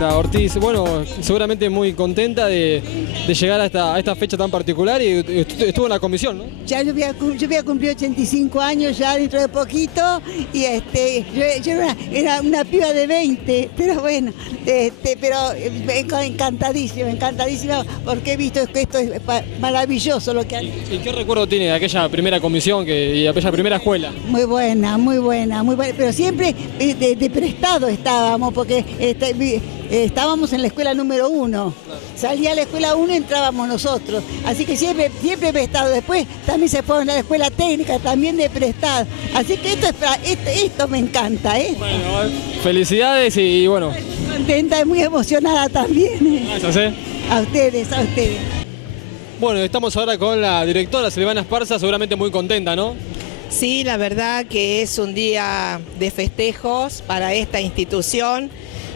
Brenda Ortiz, bueno, seguramente muy contenta de llegar a esta fecha tan particular y estuvo en la comisión, ¿no? Ya yo voy a cumplir 85 años ya dentro de poquito y yo era una piba de 20, pero bueno, encantadísima porque he visto que esto es maravilloso lo que han hecho. ¿Y qué recuerdo tiene de aquella primera comisión y aquella primera escuela? Muy buena, pero siempre de prestado estábamos porque estábamos en la escuela número 1. Salía a la escuela 1 y entrábamos nosotros. Así que siempre prestado. Después también se fueron a la escuela técnica, también de prestado. Así que esto me encanta, ¿eh? Bueno, felicidades y bueno. Estoy contenta y muy emocionada también. Gracias, ¿eh? A ustedes. Bueno, estamos ahora con la directora Silvana Esparza, seguramente muy contenta, ¿no? Sí, la verdad que es un día de festejos para esta institución,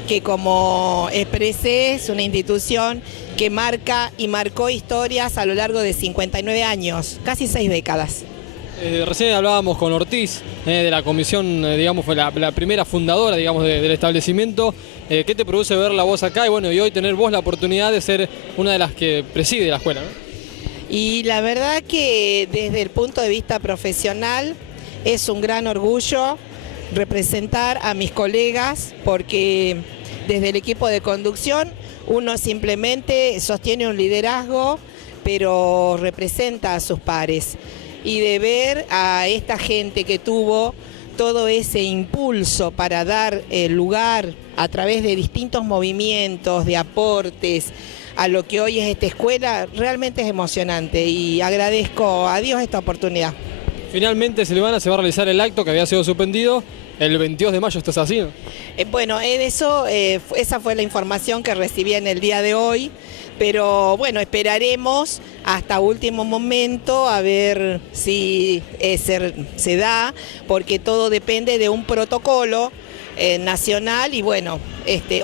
que como expresé es una institución que marca y marcó historias a lo largo de 59 años, casi 6 décadas. Recién hablábamos con Ortiz, de la comisión, digamos, fue la primera fundadora, digamos, del establecimiento. ¿Qué te produce verla vos acá y bueno, y hoy tener vos la oportunidad de ser una de las que preside la escuela, ¿no? Y la verdad que desde el punto de vista profesional es un gran orgullo representar a mis colegas, porque desde el equipo de conducción uno simplemente sostiene un liderazgo, pero representa a sus pares. Y de ver a esta gente que tuvo todo ese impulso para dar lugar a través de distintos movimientos, de aportes, a lo que hoy es esta escuela, realmente es emocionante y agradezco a Dios esta oportunidad. Finalmente, Silvana, se va a realizar el acto que había sido suspendido el 22 de mayo, ¿esto es así, no? Bueno, esa fue la información que recibí en el día de hoy, pero bueno, esperaremos hasta último momento a ver si se da, porque todo depende de un protocolo nacional y bueno,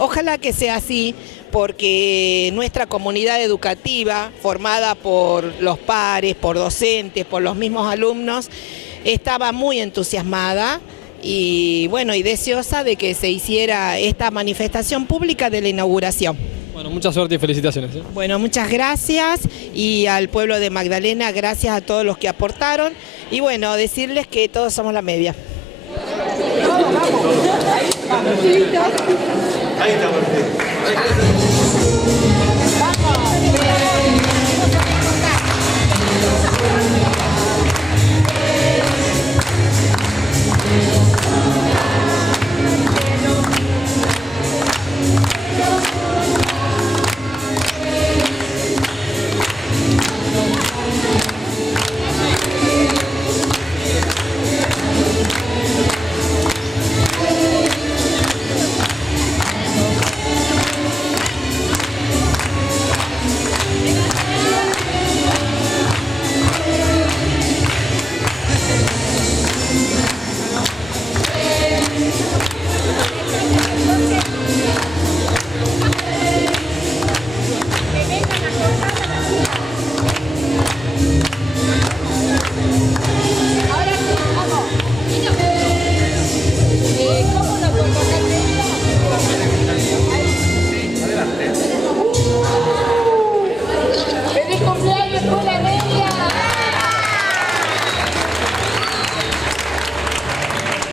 ojalá que sea así, porque nuestra comunidad educativa, formada por los pares, por docentes, por los mismos alumnos, estaba muy entusiasmada y bueno, y deseosa de que se hiciera esta manifestación pública de la inauguración. Bueno, mucha suerte y felicitaciones, ¿eh? Bueno, muchas gracias y al pueblo de Magdalena, gracias a todos los que aportaron y bueno, decirles que todos somos la media.